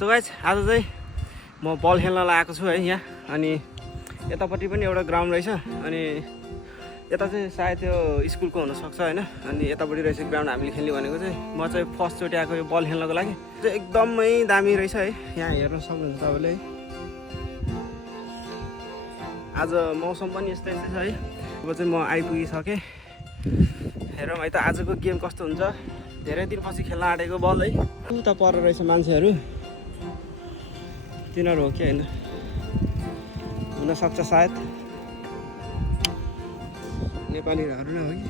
so guys आज चाहिँ म बल खेल्नलाई आएको छु है यहाँ अनि यतापट्टि पनि एउटा ग्राउन्ड रहेछ अनि यता चाहिँ सायद त्यो स्कुलको हुनसक्छ होइन अनि यतापट्टि रहेछ ग्राउन्ड हामीले खेल्ने भनेको चाहिँ म चाहिँ फर्स्टचोटि आएको यो बल खेल्नको लागि चाहिँ एकदमै दामी रहेछ है यहाँ हेर्न सक्नुहुन्छ तपाईँले आज मौसम पनि यस्तै यस्तै छ है अब चाहिँ म आइपुगिसकेँ हेरौँ है त आजको गेम कस्तो हुन्छ धेरै दिनपछि खेल्न आँटेको बल है उता पर रहेछ मान्छेहरू तिनीहरू हो कि होइन हुनसक्छ सायद नेपालीहरू नै हो कि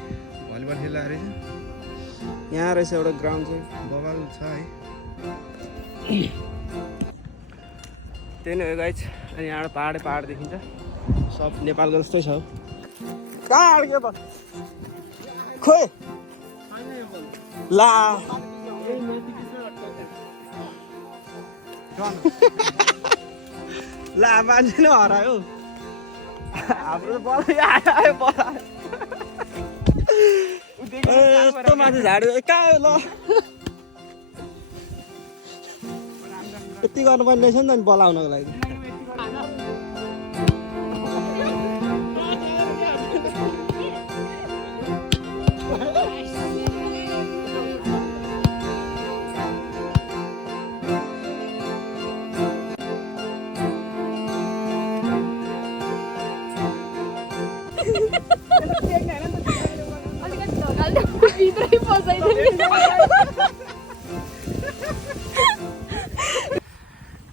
भलिबल खेल्दा रहेछ यहाँ रहेछ एउटा ग्राउन्ड चाहिँ बगाल छ है त्यही नै हो गाइस अनि यहाँबाट पहाड देखिन्छ सब नेपालको जस्तै छ कहाँ अड्क्यो बल खोइ ला ला मान्छे नै हरायो हाम्रो बल आयो बल यस्तो माथि झाड्यो कहाँ ल यति गर्नुपर्ने रहेछ नि त बल आउनको लागि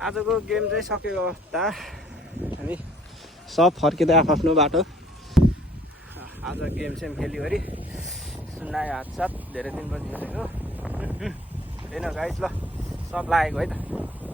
आजको गेम चाहिँ सक्यो त हामी सब फर्किँदै आफ्नो बाटो आज गेम सेम खेल्यो अरे सुनायो हातसाथ धेरै दिनपछि खेलेको होइन गाइस ल सब लागेको है त